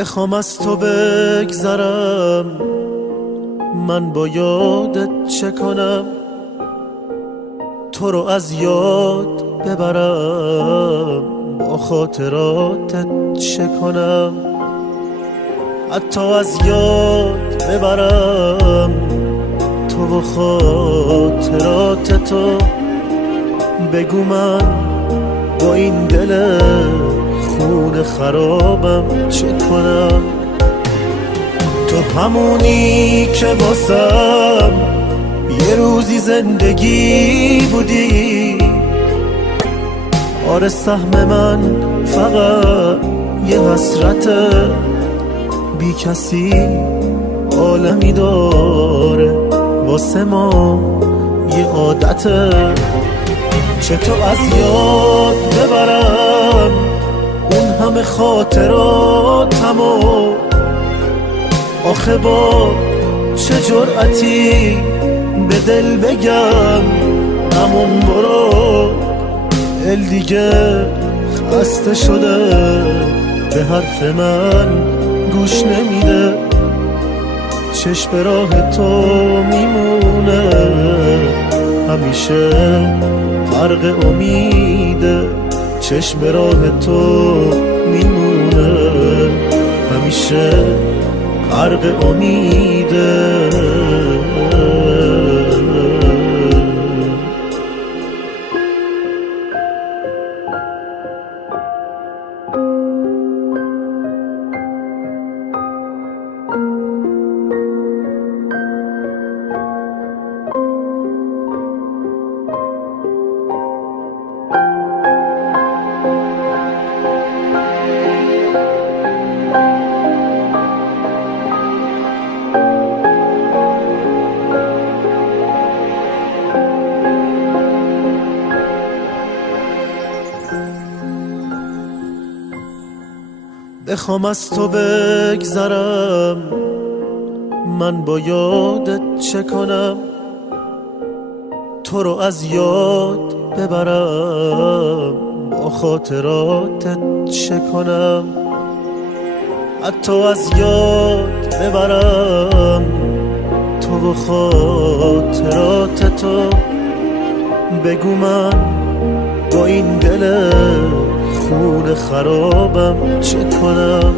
بخوام از تو بگذرم، من با یادت چه کنم؟ تو رو از یاد ببرم، با خاطراتت چه کنم؟ حتی از یاد ببرم تو و خاطرات تو، بگو من با این دل خون خرابم چه کنم؟ تو همونی که واسم یه روزی زندگی بودی، آره سهم من فقط یه حسرت بی کسی عالمی داره، واسه ما یه عادته. چطور از یاد ببرم اون همه خاطراتمو؟ آخه با چه جرأتی به دل بگم امون برو، دل دیگه خسته شده به حرف من گوش نمیده. چشم به راه تو میمونه همیشه غرق امیده، چشم به راه تو میمونه همیشه غرق امیده. بخوام از تو بگذرم، من با یادت چه کنم؟ تو رو از یاد ببرم، با خاطراتت چه کنم؟ حتی از یاد ببرم تو و خاطرات تو، بگو من با این دل خون خرابم چه کنم؟